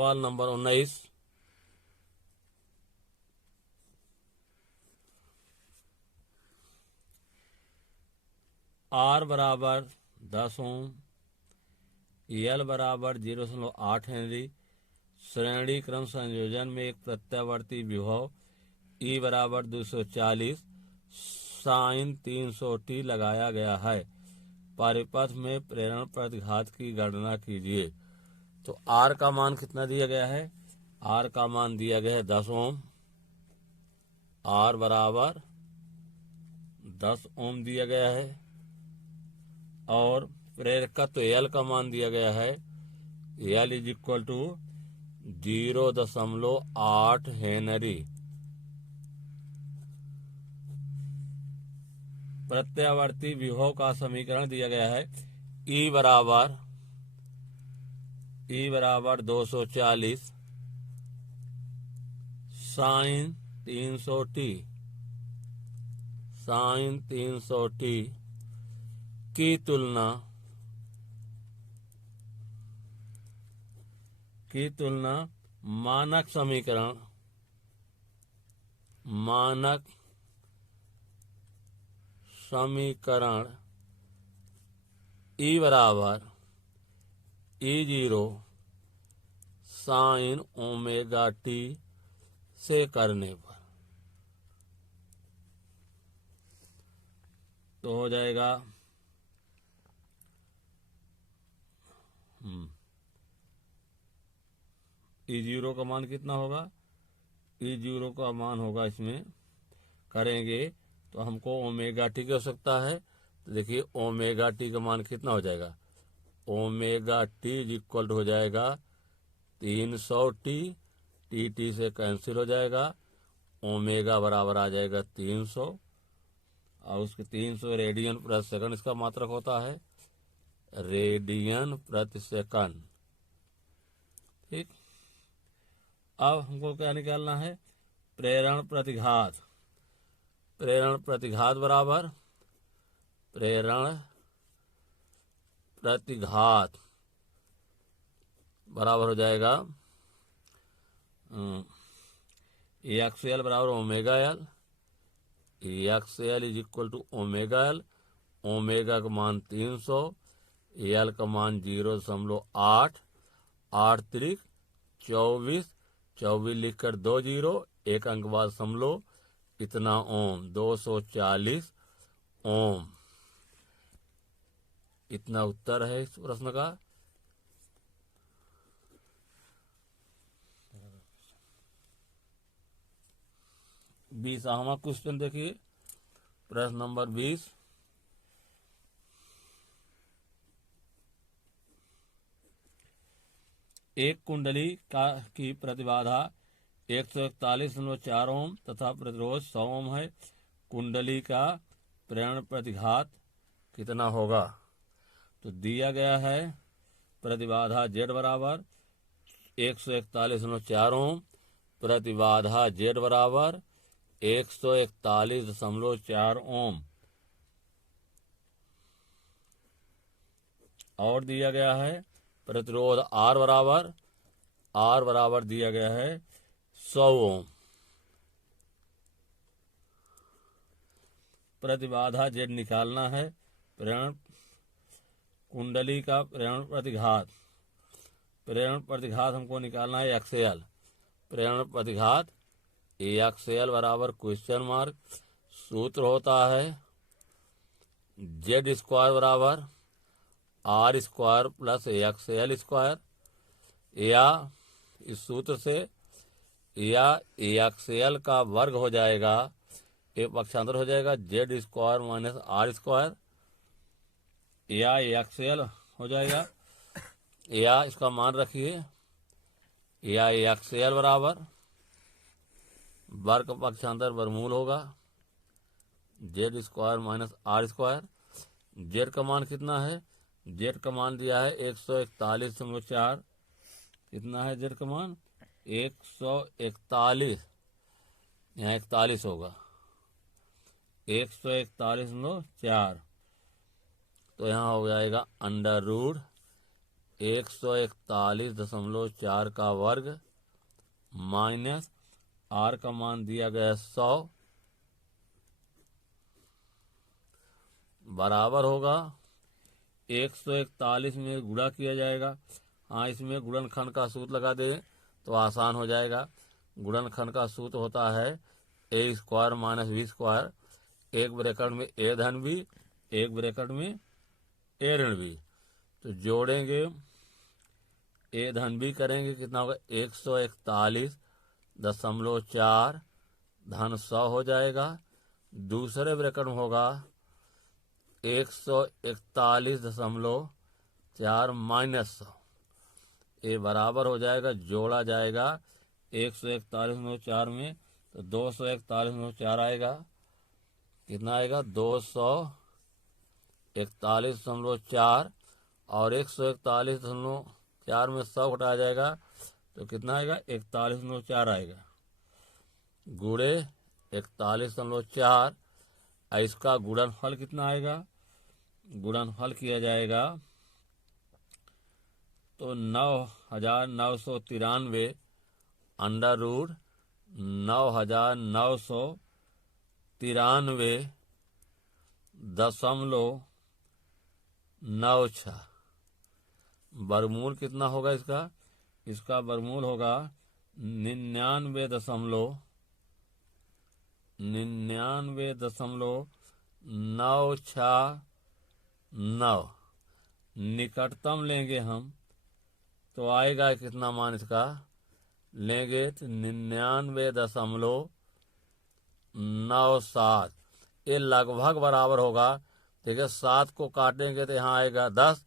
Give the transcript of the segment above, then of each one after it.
सवाल number 19। R बराबर 10 ओम, L बराबर 0.8 हेनरी, श्रेणी क्रम संयोजन में एक प्रत्यावर्ती विभव E बराबर 240 साइन 300t लगाया गया है। परिपथ में प्रेरण प्रतिघात की गणना कीजिए। तो R का मान कितना दिया गया है? R का मान दिया गया है 10 ओम। R बराबर 10 ओम दिया गया है और प्रेरकत्व L का मान दिया गया है L is equal to 0.8 henry. प्रत्यावर्ती विभव का समीकरण दिया गया है E बराबर 240 साइन 300t की तुलना मानक समीकरण E बराबर E0 साइन ओमेगा t से करने पर तो हो जाएगा E0 का मान कितना होगा? E0 का मान होगा, इसमें करेंगे तो हमको ओमेगा टी की आवश्यकता है। तो देखिए ओमेगा टी का मान कितना हो जाएगा? ओमेगा टी इज इक्वल हो जाएगा 300t, टी से कैंसिल हो जाएगा। ओमेगा बराबर आ जाएगा 300 और उसके 300 रेडियन प्रति सेकंड इसका मात्रक होता है, रेडियन प्रति सेकंड। ठीक, अब हमको क्या निकालना है? प्रेरण प्रतिघात बराबर प्रेरण प्रतिघात बराबर हो जाएगा एक्सएल बराबर omega L. XL is equal to omega L. Omega का मान 300, एल का मान 0.8, 8 त्रिक 24 लिखकर 2 जीरो, एक अंक बाद समलो इतना ओम, 240 ओम। इतना उत्तर है इस प्रश्न का। बीसवां क्वेश्चन देखिए, प्रश्न नंबर 20। एक कुंडली की प्रतिबाधा 141.4 ओम तथा प्रतिरोध 100 ओम है। कुंडली का प्रेरण प्रतिघात कितना होगा? तो दिया गया है प्रतिबाधा Z बराबर 141.4 ओम, प्रतिबाधा Z बराबर 141.4 ओम और दिया गया है प्रतिरोध R बराबर दिया गया है 100 ओम। प्रतिबाधा Z निकालना है। प्रेरण कुंडली का प्रेरण प्रतिघात हमको निकालना है एक्सएल। प्रेरण प्रतिघात एक्सएल बराबर क्वेश्चन मार्क, सूत्र होता है Z स्क्वायर बराबर R square plus XL square, या इस सूत्र से या एक्सएल का वर्ग हो जाएगा, एक पक्षांतर हो जाएगा Z square minus R square, या एक्सएल हो जाएगा, या इसका मान रखिए या एक्सएल बराबर वर्ग पक्षांतर वर्गमूल होगा Z square minus R square. Z का मान कितना है? Z का मान दिया है 141.4। कितना है Z का मान? 141, यहाँ 41 होगा, 141.4। तो यहाँ हो जाएगा अंडर रूट 141.4 का वर्ग माइनस आर का मान दिया गया 100 बराबर होगा 141 में गुणा किया जाएगा। हाँ, इसमें गुणनखंड का सूत्र लगा दें तो आसान हो जाएगा। गुणनखंड का सूत्र होता है ए स्क्वायर माइनस बी स्क्वायर, एक ब्रैकेट में ए धन बी, एक ब्रैकेट में ए ऋण बी। तो जोड़ेंगे, ए धन बी करेंगे, कितना होगा 141.4 धन 100 हो जाएगा। दूसरे ब्रैकेट में होगा 141.4 माइनस 100, ये बराबर हो जाएगा, जोड़ा जाएगा 141.4 में तो 241.4 आएगा। कितना आएगा 241.4 और 141.4 में 100 घटाया जाएगा तो कितना आएगा 41.4 आएगा गुणे 41.4। इसका गुणनफल कितना आएगा, गुणनफल किया जाएगा तो 9,993 अंडर रूट 9,993.96 वर्गमूल कितना होगा इसका, इसका वर्गमूल होगा 99.969। निकटतम लेंगे हम तो आएगा कितना मान इसका, लेंगे तो 99.97। ये लगभग बराबर होगा। देखिए 7 को काटेंगे तो यहाँ आएगा 10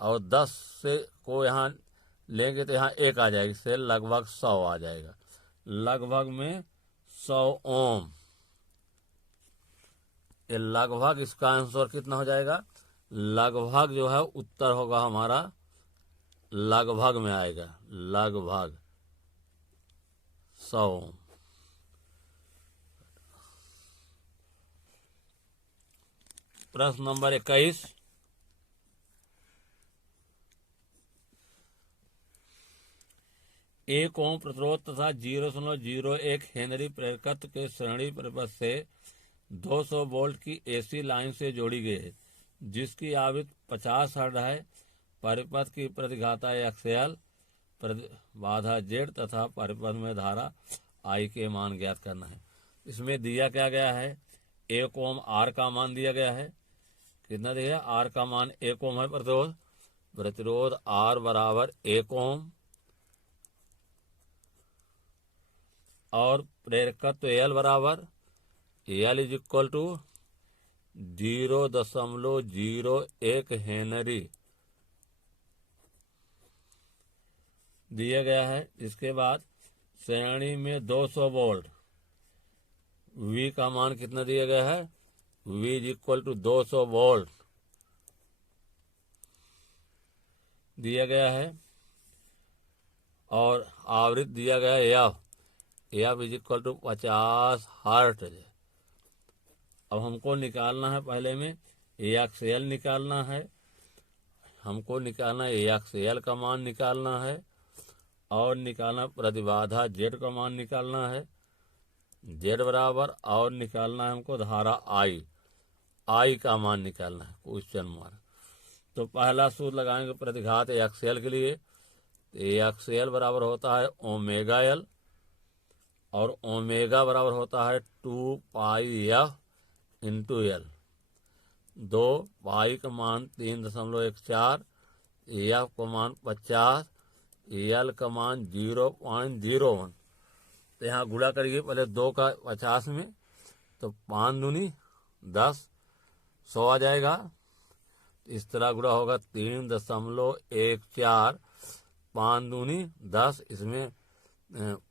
और 10 से को यहाँ लेंगे तो यहाँ 1 आ जाएगी, से लगभग 100 आ जाएगा। लगभग में 100 ओम। ये लगभग इसका आंसर कितना हो जाएगा, लगभग जो है उत्तर होगा हमारा लगभग में आएगा, लगभग 100 ओम। प्रश्न नंबर 21, एक ओम प्रतिरोध तथा 0.01 हेनरी प्रेरकत्व के श्रेणी परिपथ से 200 वोल्ट की एसी लाइन से जोड़ी गई है, जिसकी आवृत्ति 50 हर्ट्ज है। परिपथ की प्रतिघाता एक्सएल, बाधा जेड तथा परिपथ में धारा आई के मान ज्ञात करना है। इसमें दिया क्या गया है, 1 ओम आर का मान दिया गया है। कितना दिया, आर का मान 1 ओम है। प्रतिरोध आर बराबर 1 ओम और प्रेरकत्व एल बराबर L is equal to 0.01 henry दिया गया है। इसके बाद श्रेणी में 200 वोल्ट, V का मान कितना दिया गया है, V is equal to 200 volt दिया गया है और आवृत्ति दिया गया है F is equal to 50 hertz. अब हमको निकालना है, पहले में एक्सएल निकालना है, हमको निकालना है एक्सएल का मान निकालना है और निकालना प्रतिबाधा जेड का मान निकालना है, जेड बराबर, और निकालना है हमको धारा आई का मान निकालना है, क्वेश्चन मार्क। तो पहला सूत्र लगाएंगे प्रतिघात एक्सएल के लिए, एक्सएल बराबर होता है ओमेगा एल और ओमेगा बराबर होता है 2 पाई एफ इंटू एल। 2 पाई का मान 3.14, एफ का मान 50, एल का मान 0.01। तो यहाँ गुणा करिए पहले 2 का 50 में, तो 5 दूनी 10, 100 आ जाएगा। इस तरह गुणा होगा 3.14, 5 दूनी 10, इसमें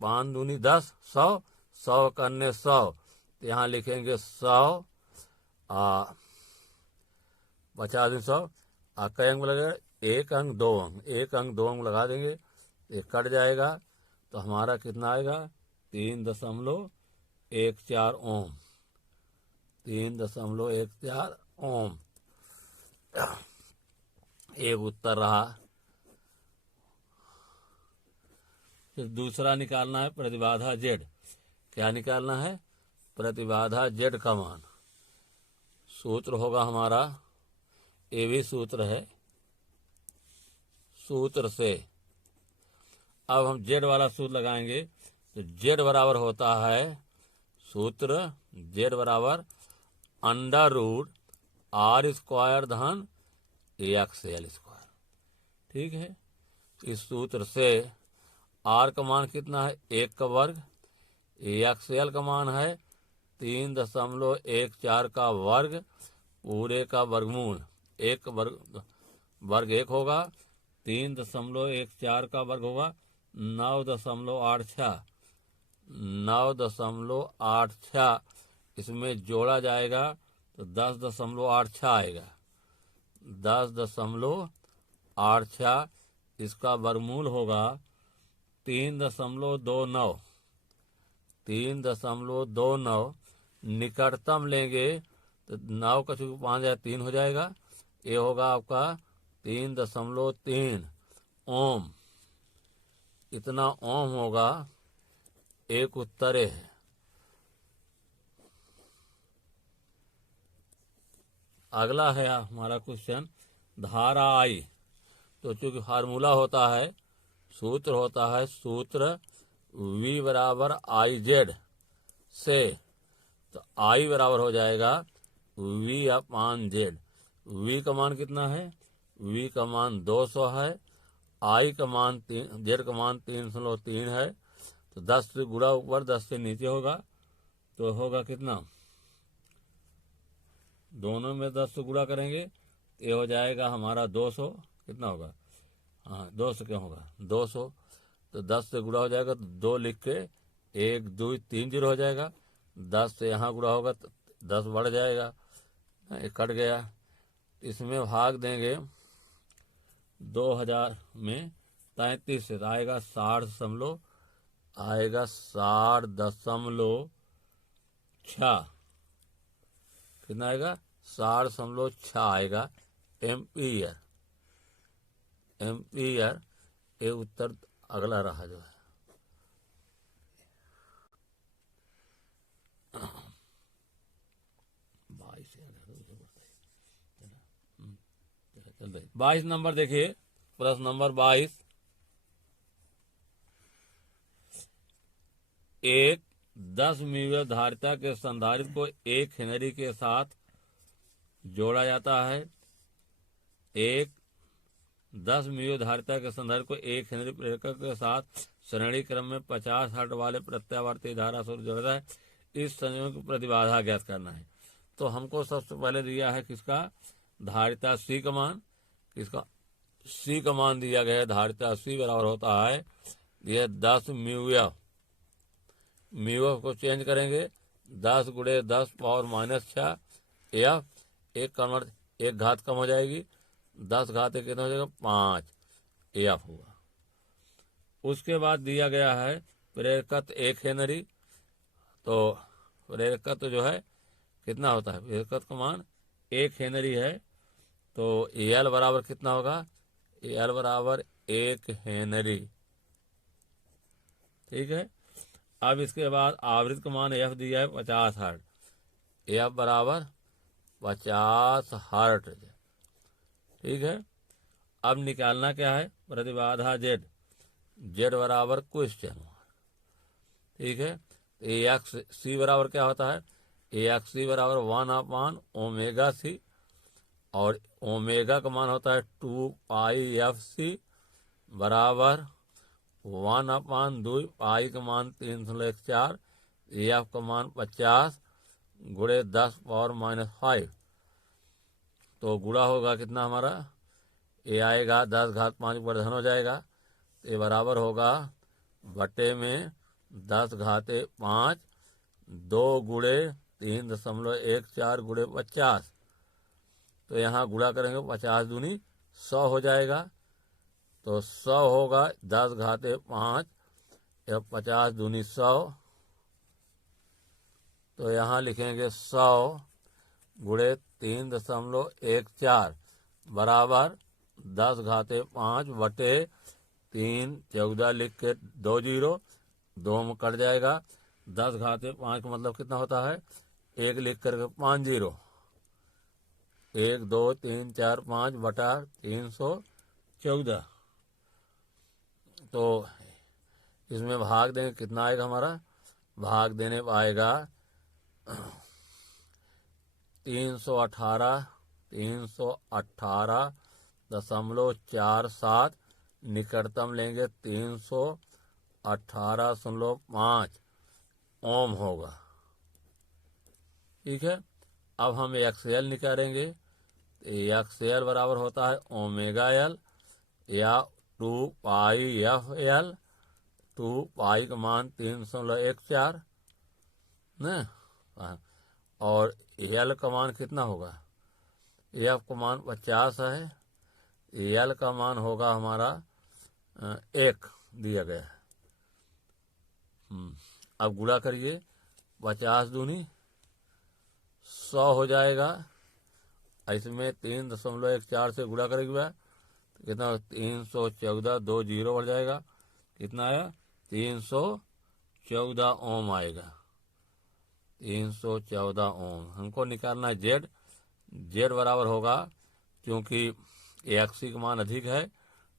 5 दूनी 10, 100, 100 करने 100, तो यहाँ लिखेंगे 100 50 100 कई अंक लगेगा, 1 अंक 2 अंक, 1 अंक 2 अंक लगा देंगे, ये कट जाएगा तो हमारा कितना आएगा 3.14 ओम, 3.14 ओम। एक उत्तर रहा। फिर दूसरा निकालना है प्रतिबाधा जेड। क्या निकालना है? प्रतिबाधा जेड का मान। सूत्र होगा हमारा, ये भी सूत्र है, सूत्र से अब हम जेड वाला सूत्र लगाएंगे। तो जेड बराबर होता है, सूत्र जेड बराबर अंडर रूट आर स्क्वायर धन एक्स एल स्क्वायर। ठीक है, इस सूत्र से आर का मान कितना है? 1 का वर्ग, एक्स एल का मान है 3.14 का वर्ग पूरे का वर्गमूल। एक वर्ग 1 होगा, 3.14 का वर्ग होगा 9.86। 9.86 इसमें जोड़ा जाएगा तो 10.86 आएगा। 10.86 इसका वर्गमूल होगा 3.29। 3.29 निकटतम लेंगे तो 9 का चूंकि 5 जाए 3 हो जाएगा। ये होगा आपका 3.3 ओम। इतना ओम होगा, एक उत्तर है। अगला है हमारा क्वेश्चन, धारा आई। तो चूंकि फार्मूला होता है, सूत्र होता है, सूत्र V बराबर आई जेड से, तो I बराबर हो जाएगा V अपान जेड। V का मान कितना है? V का मान 200 है, I का मान जेड का मान 303 है। तो 10 से गुणा ऊपर 10 से नीचे होगा, तो होगा कितना? दोनों में 10 से गुणा करेंगे, ये हो जाएगा हमारा 200। कितना होगा? हाँ, 200 क्या होगा? 200। तो 10 से गुणा हो जाएगा तो 2 लिख के 1 2 3 0 हो जाएगा। 10 से यहाँ गुणा होगा तो 10 बढ़ जाएगा, ये कट गया। इसमें भाग देंगे 2000 में 33 से, तो आएगा 60 आएगा 60.6। कितना आएगा? 60.6 आएगा एम्पियर। एम्पियर ये उत्तर अगला रहा जो है। चल रही 22 नंबर देखिए, प्रश्न नंबर 22। एक 10 म्यू धारिता के संधारित्र को 1 हेनरी के साथ जोड़ा जाता है। एक 10 म्यू धारिता के संधारित्र को 1 हेनरी प्रेरक के साथ श्रेणी क्रम में 50 हर्ट्ज वाले प्रत्यावर्ती धारा स्रोत जोड़ा है। इस संयोजन की प्रतिबाधा ज्ञात करना है। तो हमको सबसे पहले दिया है किसका? धारिता C का मान। किसका? C का मान दिया गया है। धारिता C बराबर होता है, यह 10 म्यू एफ। म्यू एफ को चेंज करेंगे, 10 गुणे 10 पावर -6 एफ। एक कन्वर्ट, एक घात कम हो जाएगी, 10 घात कितना हो जाएगा? 5 एफ हुआ। उसके बाद दिया गया है प्रेरकत्व 1 हेनरी। तो प्रेरकत्व जो है कितना होता है? प्रेरकत्व का मान 1 हेनरी है। तो एल बराबर कितना होगा? एल बराबर 1 हेनरी। ठीक है। अब इसके बाद आवृत्ति का मान एफ दिया है 50 हर्ट्ज। एफ बराबर 50 हर्ट्ज। ठीक है। अब निकालना क्या है? प्रतिबाधा जेड। जेड बराबर क्वेश्चन। ठीक है। एक्स सी बराबर क्या होता है? एक्स सी बराबर 1/ओमेगा c, और ओमेगा का मान होता है 2πfc बराबर 1/2 पाई का मान 3.14, एफ का मान 50 गुणे 10 पावर -5। तो गुणा होगा कितना हमारा? ये आएगा 10 घात 5 वर्धन हो जाएगा। तो ये बराबर होगा बटे में 10 घाते 5, 2 गुणे 3.14 गुणे 50। तो यहाँ गुणा करेंगे 50 दूनी 100 हो जाएगा। तो 100 होगा 10 घाते 5 या 50 दूनी 100। तो यहाँ लिखेंगे 100 गुणे 3.14 बराबर 10 घाते 5 बटे 3 14 लिख के 2 जीरो 2 में कट जाएगा। 10 घाते 5 का मतलब कितना होता है? 1 लिख करके 5 जीरो 1 2 3 4 5 बटा 314। तो इसमें भाग देंगे कितना आएगा हमारा? भाग देने पर आएगा 318.47 निकटतम लेंगे 318.5 ओम होगा। ठीक है, अब हम एक्सएल निकालेंगे। एक्सएल बराबर होता है ओमेगा एल या 2 पाई एफ एल। 2 पाई का मान 3.14 न, और एल का मान कितना होगा? एफ का मान 50 है, एल का मान होगा हमारा 1 दिया गया है। अब गुणा करिए, 50 दूनी 100 हो जाएगा। इसमें 3.14 से गुणा करेंगे तो कितना? 314, 2 जीरो बढ़ जाएगा, कितना आया? 314 ओम आएगा। 314 ओम हमको निकालना है जेड। जेड बराबर होगा, क्योंकि एक्सी का मान अधिक है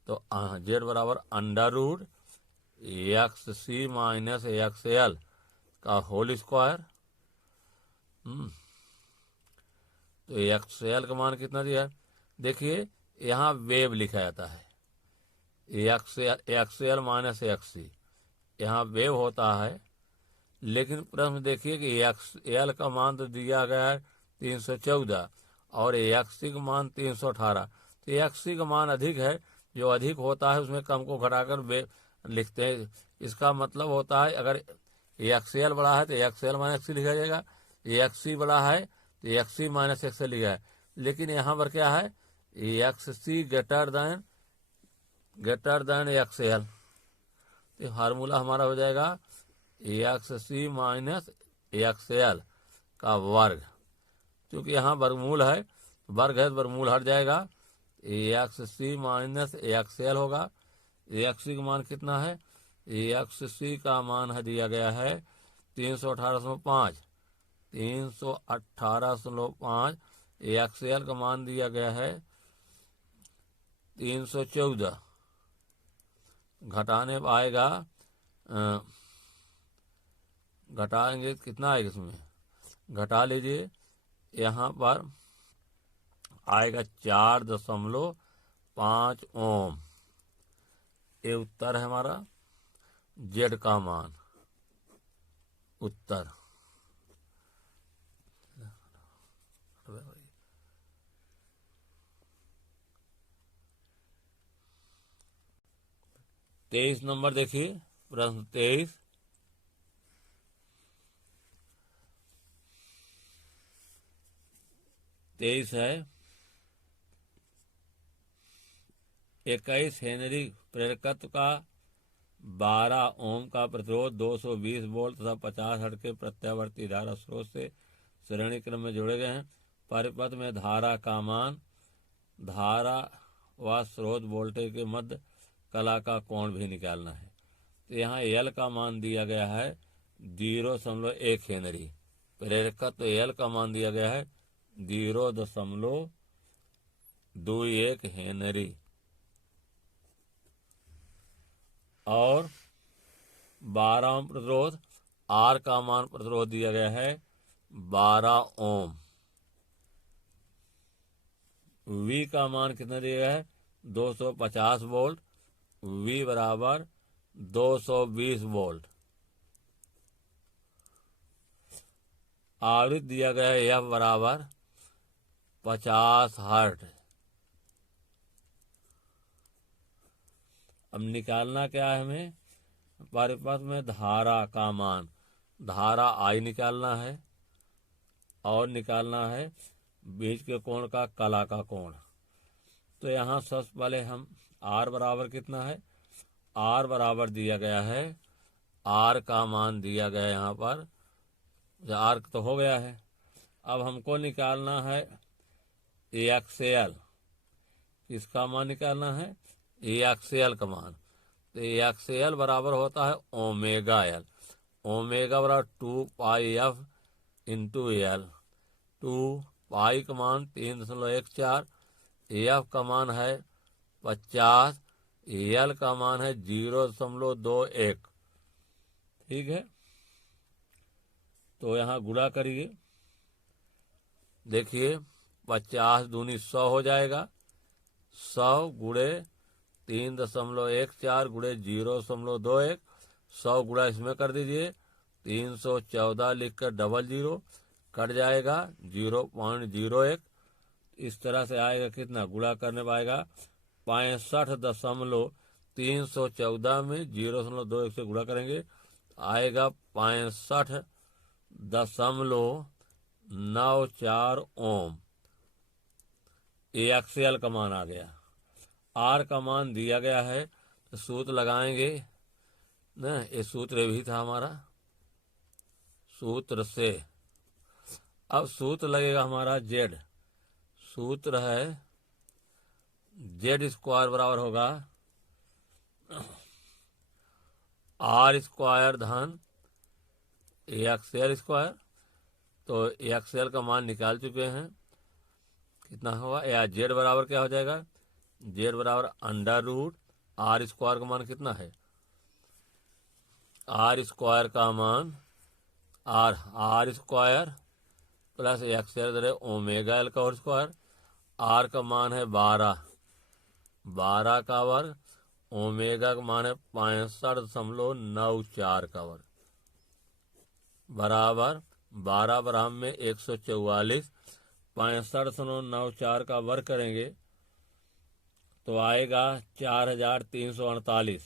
तो जेड बराबर अंडर रूट एक्स सी माइनस एक्स एल का होल स्क्वायर। तो एक्स एल का मान कितना दिया? देखिए यहाँ वेव लिखा जाता है, एक्स एल माइनस एक्स सी, यहाँ वेव होता है। लेकिन प्रश्न देखिए कि एक्स एल का मान तो दिया गया है 314 और एक्स सी का मान 318। तो एक्स सी का मान अधिक है, जो अधिक होता है उसमें कम को घटाकर वेव लिखते हैं। इसका मतलब होता है अगर एक्स एल बड़ा है तो एक्स एल माइनस एक्स सी लिखा जाएगा, एक्स सी बड़ा है तो एक्स सी माइनस एक्स एल लिखा है। लेकिन यहाँ पर क्या है? एक्स सी ग्रेटर देन एक्स एल। तो फार्मूला हमारा हो जाएगा एक्स सी माइनस एक्स एल का वर्ग। क्योंकि यहाँ वर्गमूल है, वर्ग है तो वर्गमूल हट जाएगा। एक्स सी माइनस एक्स एल होगा। एक्स सी का मान कितना है? एक्स सी का मान है दिया गया है 318.5। 318.5 एक्स एल का मान दिया गया है 314। घटाने पर आएगा, घटाएंगे कितना आएगा? इसमें घटा लीजिए, यहाँ पर आएगा 4.5 ओम। ये उत्तर है हमारा, जेड का मान उत्तर। तेईस नंबर देखिए, प्रश्न 23। है 21 हेनरी प्रेरकत्व का 12 ओम का प्रतिरोध 220 वोल्ट तथा 50 हर्ट्ज के प्रत्यावर्ती धारा स्रोत से श्रेणी क्रम में जोड़े गए हैं। परिपथ में धारा का मान, धारा व स्रोत वोल्टेज के मध्य कला का कोण भी निकालना है। तो यहाँ एल का मान दिया गया है 0.1 हेनरी। प्रेरकत्व एल का मान दिया गया है 0.21 हेनरी और 12 ओम प्रतिरोध। आर का मान प्रतिरोध दिया गया है 12 ओम। वी का मान कितना दिया गया है? 250 वोल्ट। वी बराबर 220 वोल्ट। आवृत्ति दिया गया है एफ बराबर 50 हर्ट्ज। अब निकालना क्या है हमें? परिपथ में धारा का मान, धारा आई निकालना है और निकालना है बीच के कोण का कला का कोण। तो यहाँ सबसे पहले हम आर बराबर कितना है? आर बराबर दिया गया है, आर का मान दिया गया है यहाँ पर, आर तो हो गया है। अब हमको निकालना है एक्सएल। किसका मान निकालना है? एक्सएल का मान। तो एक्स एल बराबर होता है ओमेगा एल। ओमेगा बराबर 2 पाई एफ इंटू एल। 2 पाई का मान 3.14, एफ का मान है 50, एल का मान है 0.21। ठीक है, तो यहाँ गुणा करिए। देखिए 50 दूनी 100 हो जाएगा। 100 गुणे 3.14 गुणे 0.21, 100 गुणा इसमें कर दीजिए। 314 लिखकर डबल जीरो कट जाएगा 0.01। इस तरह से आएगा कितना, गुणा करने पाएगा 65.314 में 0.21 से गुणा करेंगे आएगा 65.94 ओम। एक्सएल का मान आ गया। आर का मान दिया गया है, तो सूत्र लगाएंगे ना। ये सूत्र भी था हमारा, सूत्र से अब सूत्र लगेगा हमारा जेड। सूत्र है जेड स्क्वायर बराबर होगा आर स्क्वायर धन एक्सएल स्क्वायर। तो एक्सएल का मान निकाल चुके हैं, कितना होगा, या जेड बराबर क्या हो जाएगा, जेड बराबर अंडर रूट आर स्क्वायर का मान कितना है, आर स्क्वायर का मान R square plus XL omega L का होल स्क्वायर। आर का मान है 12 का वर्ग, ओमेगा का मान है 65.94 का वर्ग बराबर 12 बराबर में 144। 65.94 का वर्ग करेंगे तो आएगा 4348।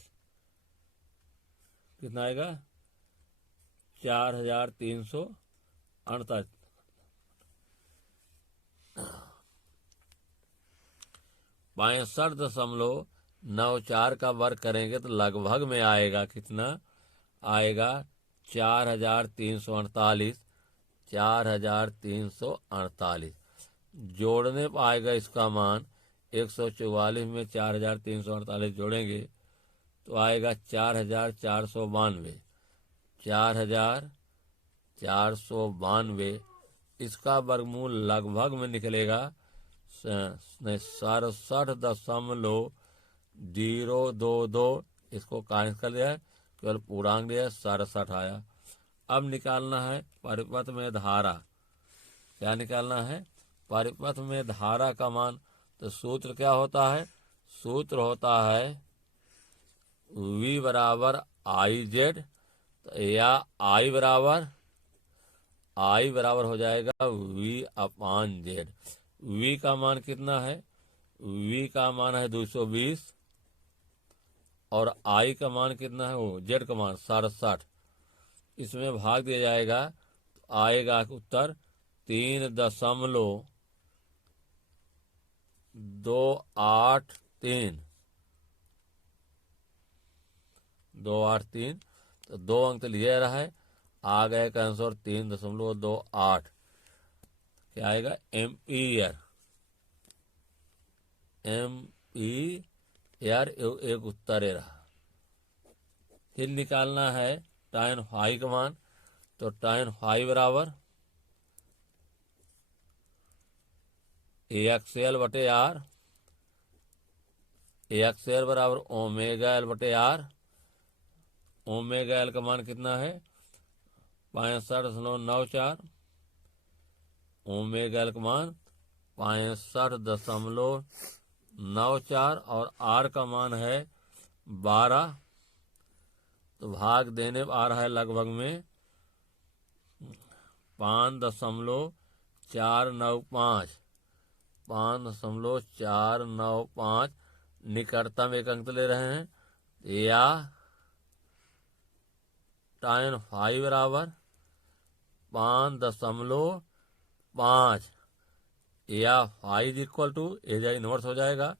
कितना आएगा, 4348। 65.94 का वर्ग करेंगे तो लगभग में आएगा कितना, आएगा 4348। 4348 जोड़ने पर आएगा इसका मान 144 में 4348 जोड़ेंगे तो आएगा 4492। 4492 इसका वर्गमूल लगभग में निकलेगा 67.022। इसको काट कर दिया है, केवल पूर्णांक दिया है, 67 आया। अब निकालना है परिपथ में धारा। क्या निकालना है, परिपथ में धारा का मान। तो सूत्र क्या होता है, सूत्र होता है V बराबर आई जेड, या आई बराबर हो जाएगा V अपान जेड। V का मान कितना है, V का मान है 220 और I का मान कितना है, वो जेड का मान 67। इसमें भाग दिया जाएगा तो आएगा उत्तर 3.283। 283, तो 2 अंक तो लिया रहा है, आ गए का आंसर 3.28। क्या आएगा, एम्पियर। एम्पियर एक उत्तर रहा। फिर निकालना है tan फाई का मान। तो tan फाई बराबर एक्सएल बटे आर, एक्सएल बराबर ओमेगा एल बटे आर। ओमेगा एल का मान कितना है 65.94, ओमेगा एल का मान 65.94 और आर का मान है 12। तो भाग देने आ रहा है लगभग में 5.495। 5.495 निकटतम एक अंक ले रहे हैं, या tan फाई बराबर 5.5, या फाई इज इक्वल टू एजा इनवर्स हो जाएगा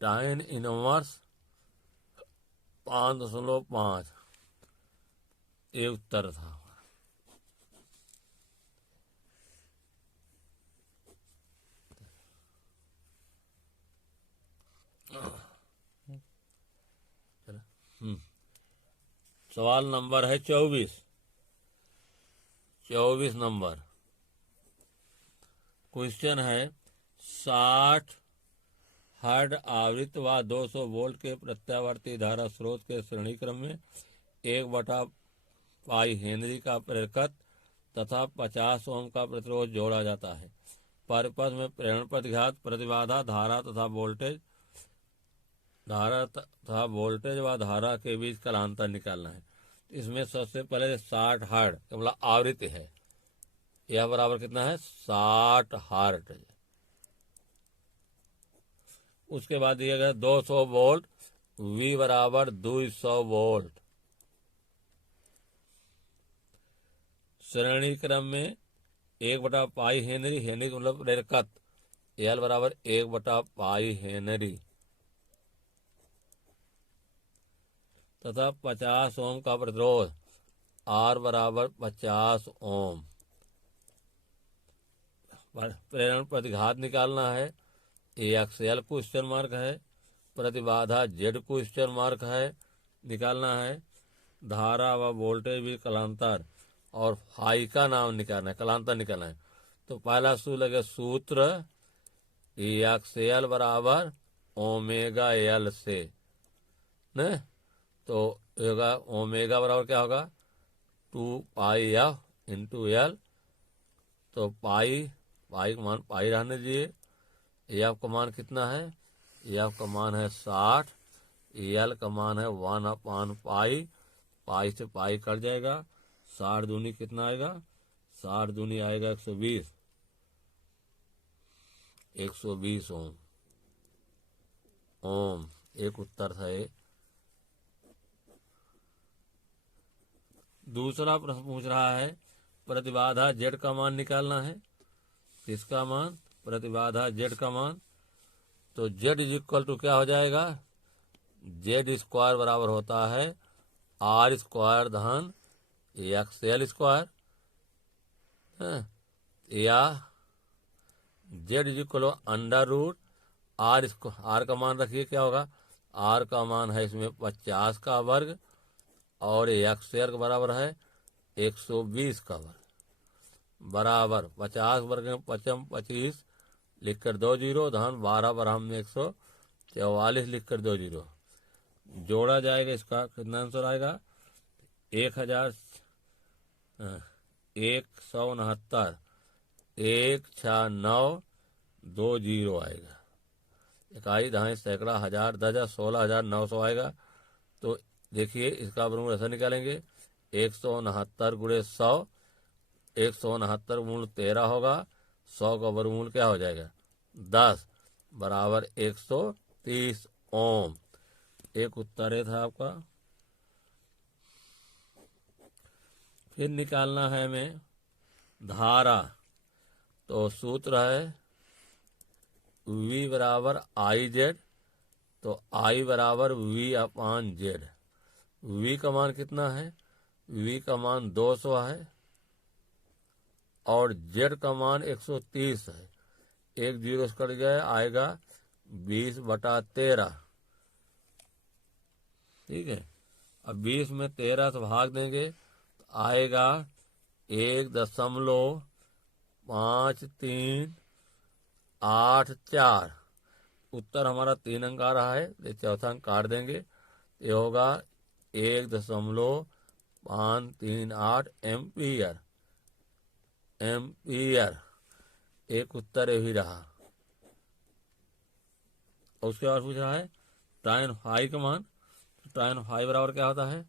tan इनवर्स 5.5। ये उत्तर था। सवाल नंबर है 24 नंबर। क्वेश्चन है 60 हर्ट्ज आवृत्ति व 200 वोल्ट के प्रत्यावर्ती धारा स्रोत के श्रेणी क्रम में 1/पाई हेनरी का प्रेरकत्व तथा 50 ओम का प्रतिरोध जोड़ा जाता है। परिपथ में प्रेरण प्रतिघात, प्रतिबाधा, धारा तथा वोल्टेज व धारा के बीच कालांतर निकालना है। इसमें सबसे पहले 60 हर्ट्ज मतलब आवृत्ति है, यह बराबर कितना है 60 हर्ट्ज। उसके बाद दिया गया 200 वोल्ट, V बराबर 200 वोल्ट। श्रेणी क्रम में 1/पाई हेनरी, हेनरी मतलब प्रेरकत्व, L बराबर 1/पाई हेनरी तथा 50 ओम का प्रतिरोध, R बराबर 50 ओम। प्रेरण प्रतिघात निकालना है, AXL क्वेश्चन मार्क है, प्रतिबाधा Z क्वेश्चन मार्क है निकालना है, धारा व वोल्टेज भी कालांतर और फाई का नाम निकालना है, कालांतर निकालना है। तो पहला सूत्र लगे सूत्र AXL बराबर ओमेगा L से न, तो होगा ओमेगा बराबर क्या होगा 2πf इंटू L। तो पाई का मान पाई रहने दीजिए। एफ का मान कितना है, एफ का मान है 60, एल का मान है 1/पाई, पाई से पाई कट जाएगा, 60 दूनी कितना आएगा, 60 दूनी आएगा 120 ओम। एक उत्तर था ये। दूसरा प्रश्न पूछ रहा है प्रतिबाधा जेड का मान निकालना है। किसका मान, प्रतिबाधा जेड का मान। तो जेड इज इक्वल टू क्या हो जाएगा, जेड स्क्वायर बराबर होता है R स्क्वायर धन XL स्क्वायर, या Z is equal under root R का मान रखिए क्या होगा, R का मान है इसमें 50 का वर्ग और XL का बराबर है 120 का वर्ग, बराबर 50 वर्ग में 25 लिखकर 2 जीरो, धन 12 बराबर में 144 लिखकर 2 जीरो। जोड़ा जाएगा, इसका कितना आंसर आएगा 1,169 16920 आएगा। इकाई, दहाई, सैकड़ा, हजार, दर्जन 16,900 आएगा। तो देखिए इसका वर्गमूल ऐसा निकालेंगे 169 गुणे 100, 169 मूल 13 होगा, 100 का वर्गमूल क्या हो जाएगा 10 बराबर 130 ओम। एक उत्तर है था आपका। फिर निकालना है हमें धारा। तो सूत्र है V बराबर आई जेड, तो I बराबर V/Z। V का मान कितना है, V का मान 200 है और Z का मान 130 है। एक जीरो से कट गया, आएगा 20/13। ठीक है, अब 20 में 13 से भाग देंगे तो आएगा 1.5384। उत्तर हमारा 3 अंक आ रहा है, ये चौथा अंक काट देंगे, ये होगा 1.538 एम्पियर। एक उत्तर ये भी रहा। और उसके बाद पूछ रहा है tan फाई का मान। tan फाई बराबर क्या होता है,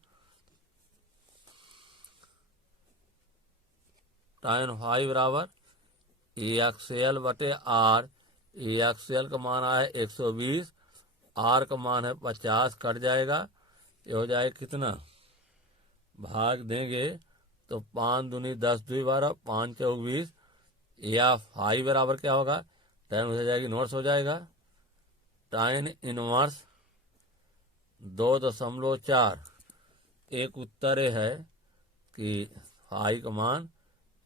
tan फाई बराबर EXL/R। EXL का मान आया 120, R का मान है 50, कट जाएगा, ये हो जाएगा कितना, भाग देंगे तो 5 दूनी 10 2 12, 5 चौक 20, या फाई बराबर क्या होगा, tan हो जाएगी इनवर्स हो जाएगा, tan इनवर्स 2.4। एक उत्तर है कि फाई का मान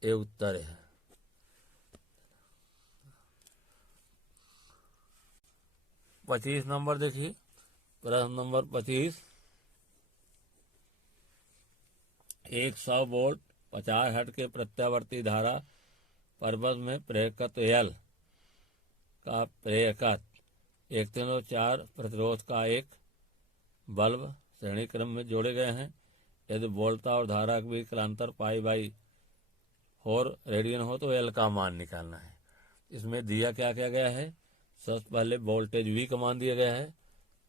एक उत्तर है। पच्चीस नंबर देखिए, प्रश्न नंबर 25। एक 100 वोल्ट 50 हर्ट्ज के प्रत्यावर्ती धारा पर्वत में प्रेरकत्व एल का प्रेरकत्व 1/4 प्रतिरोध का एक बल्ब श्रेणी क्रम में जोड़े गए हैं। यदि वोल्टता और धारा के बीच कालांतर π/4 रेडियन हो तो एल का मान निकालना है। इसमें दिया क्या क्या गया है, सबसे पहले वोल्टेज V का मान दिया गया है,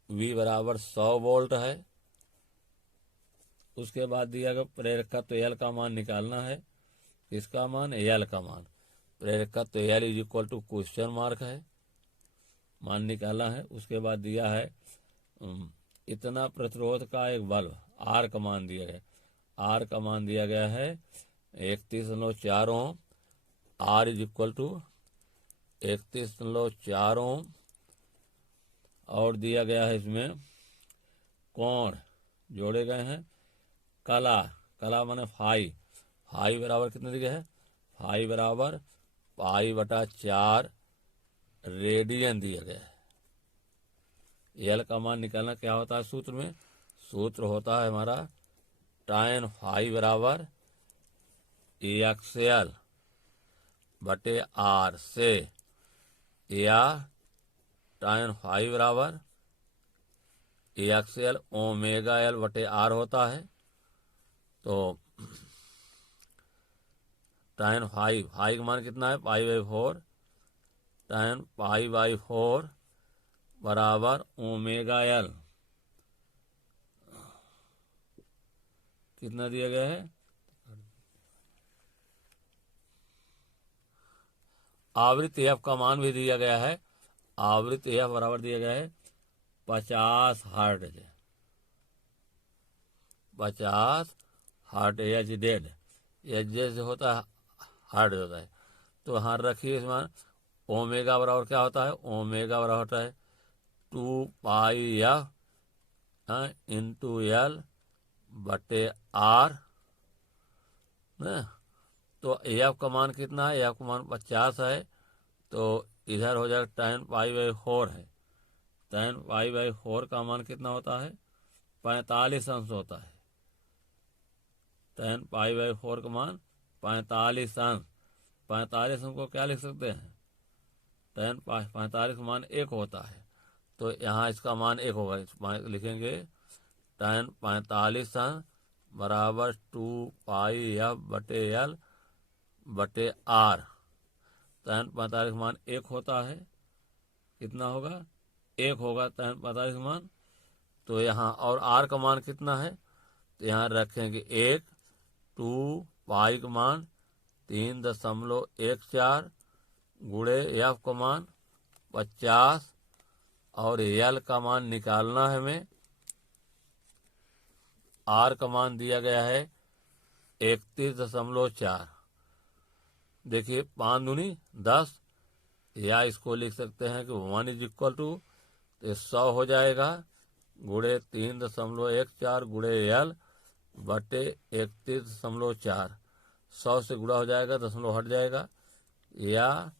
V बराबर 100 वोल्ट है। उसके बाद दिया गया प्रेरकत्व एल का मान निकालना है। इसका मान एल का मान, प्रेरकत्व L is equal to question mark है, मान निकाला है। उसके बाद दिया है इतना प्रतिरोध का एक बल्ब, आर का मान दिया गया, आर का मान दिया गया है 31.4 ओम, आर इज इक्वल टू 31.4 ओम। और दिया गया है इसमें कोण जोड़े गए हैं, कला, कला माने फाई, फाई बराबर कितने दिया है, फाई बराबर π/4 रेडियन दिया गया है। एल का मान निकालना क्या होता है सूत्र में, सूत्र होता है हमारा tan फाई बराबर एक्सएल बटे आर से, या tan फाई बराबर एक्सएल ओमेगा एल बटे आर होता है। तो tan फाई, फाई का मान कितना है π/4, tan π/4 बराबर ओमेगा एल कितना दिया गया है, आवृत्ति एफ का मान भी दिया गया है, आवृत्ति एफ बराबर दिया गया है 50 hertz, 50 hertz, H dead, H जैसे होता है हर्ट्ज होता है। तो यहाँ रखिए इस मान, ओमेगा बराबर क्या होता है, ओमेगा बराबर होता है 2πf इंटू एल बटे आर। तो एफ का मान कितना है, एफ का मान 50 है, तो इधर हो जाएगा tan π/4 है, tan π/4 का मान कितना होता है 45 अंश होता है, tan π/4 का मान 45 अंश, 45 अंश को क्या लिख सकते हैं, tan 45 का मान 1 होता है, तो यहाँ इसका मान 1 होगा, लिखेंगे tan 45 अंश बराबर 2πf बटे एल बटे आर। tan 45 का मान 1 होता है, कितना होगा 1 होगा tan 45 का मान। तो यहाँ और आर का मान कितना है, तो यहाँ रखेंगे 1, 2π का मान 3.14 गुणे एफ का मान 50 और एल का मान निकालना है हमें। आर का मान दिया गया है 31.4, देखिए 5 दूनी 10, या इसको लिख सकते हैं कि 1 इज इक्वल टू 100 हो जाएगा गुणे 3.14 गुणे एल बटे 31.4, 100 से गुणा हो जाएगा, दशमलव हट जाएगा, या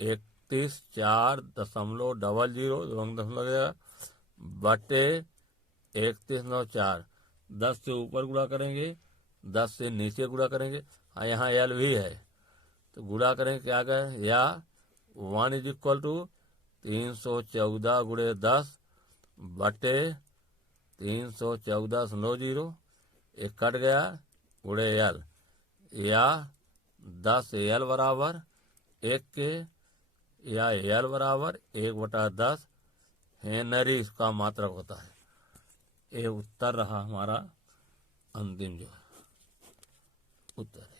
31.400 बटे 31.4, 10 से ऊपर गुणा करेंगे, 10 से नीचे गुणा करेंगे, हाँ यहाँ एल भी है, तो गुणा करेंगे क्या गए, या 1 इज इक्वल टू 314 गुणे 10 बटे 314.0, एक कट गया गुणे एल, या 10 एल बराबर 1 के, या एल बराबर 1/10 हेनरी इसका मात्रक होता है। ये उत्तर रहा हमारा अंतिम जो है उत्तर।